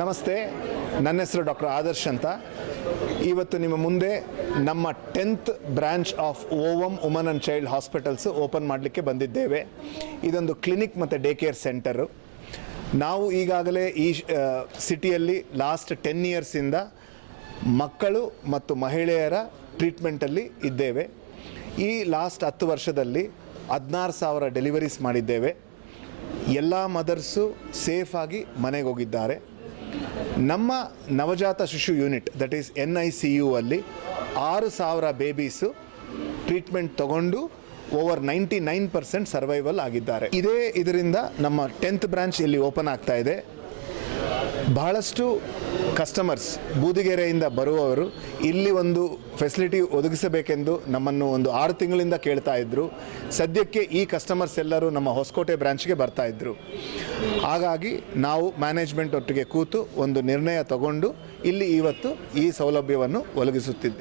ನಮಸ್ತೆ, ನನ್ನ ಹೆಸರು ಡಾಕ್ಟರ್ ಆದರ್ಶ್ ಅಂತ. ಇವತ್ತು ನಿಮ್ಮ ಮುಂದೆ ನಮ್ಮ 10th branch of ovum woman and child hospitals open ಮಾಡಲಿಕ್ಕೆ ಬಂದಿದ್ದೇವೆ. ಇದೊಂದು ಕ್ಲಿನಿಕ್ ಮತ್ತು ಡೇ ಕೇರ್ ಸೆಂಟರು. ನಾವು ಈಗಾಗಲೇ ಈ ಸಿಟಿಯಲ್ಲಿ ಲಾಸ್ಟ್ 10 ಇಯರ್ಸಿಂದ ಮಕ್ಕಳು ಮತ್ತು ಮಹಿಳೆಯರ ಟ್ರೀಟ್ಮೆಂಟಲ್ಲಿ ಇದ್ದೇವೆ. ಈ ಲಾಸ್ಟ್ 10 ವರ್ಷದಲ್ಲಿ 16,000 ಡೆಲಿವರೀಸ್ ಮಾಡಿದ್ದೇವೆ. ಎಲ್ಲ ಮದರ್ಸು ಸೇಫಾಗಿ ಮನೆಗೆ ಹೋಗಿದ್ದಾರೆ. ನಮ್ಮ ನವಜಾತ ಶಿಶು ಯೂನಿಟ್ ದಟ್ ಈಸ್ NICU ಅಲ್ಲಿ 6,000 ಬೇಬೀಸು ಟ್ರೀಟ್ಮೆಂಟ್ ತಗೊಂಡು ಓವರ್ 99% ಸರ್ವೈವಲ್ ಆಗಿದ್ದಾರೆ. ಇದರಿಂದ ನಮ್ಮ 10th ಬ್ರಾಂಚ್ ಇಲ್ಲಿ ಓಪನ್ ಆಗ್ತಾ ಇದೆ. ಬಹಳಷ್ಟು ಕಸ್ಟಮರ್ಸ್ ಬೂದಿಗೆರೆಯಿಂದ ಬರುವವರು ಇಲ್ಲಿ ಒಂದು ಫೆಸಿಲಿಟಿ ಒದಗಿಸಬೇಕೆಂದು ನಮ್ಮನ್ನು ಒಂದು 6 ತಿಂಗಳಿಂದ ಕೇಳ್ತಾ ಇದ್ದರು. ಸದ್ಯಕ್ಕೆ ಈ ಕಸ್ಟಮರ್ಸ್ ಎಲ್ಲರೂ ನಮ್ಮ ಹೊಸಕೋಟೆ ಬ್ರಾಂಚ್ಗೆ ಬರ್ತಾ ಇದ್ದರು. ಹಾಗಾಗಿ ನಾವು ಮ್ಯಾನೇಜ್ಮೆಂಟ್ ಒಟ್ಟಿಗೆ ಕೂತು ಒಂದು ನಿರ್ಣಯ ತಗೊಂಡು ಇಲ್ಲಿ ಇವತ್ತು ಈ ಸೌಲಭ್ಯವನ್ನು ಒದಗಿಸುತ್ತಿದ್ದೇವೆ.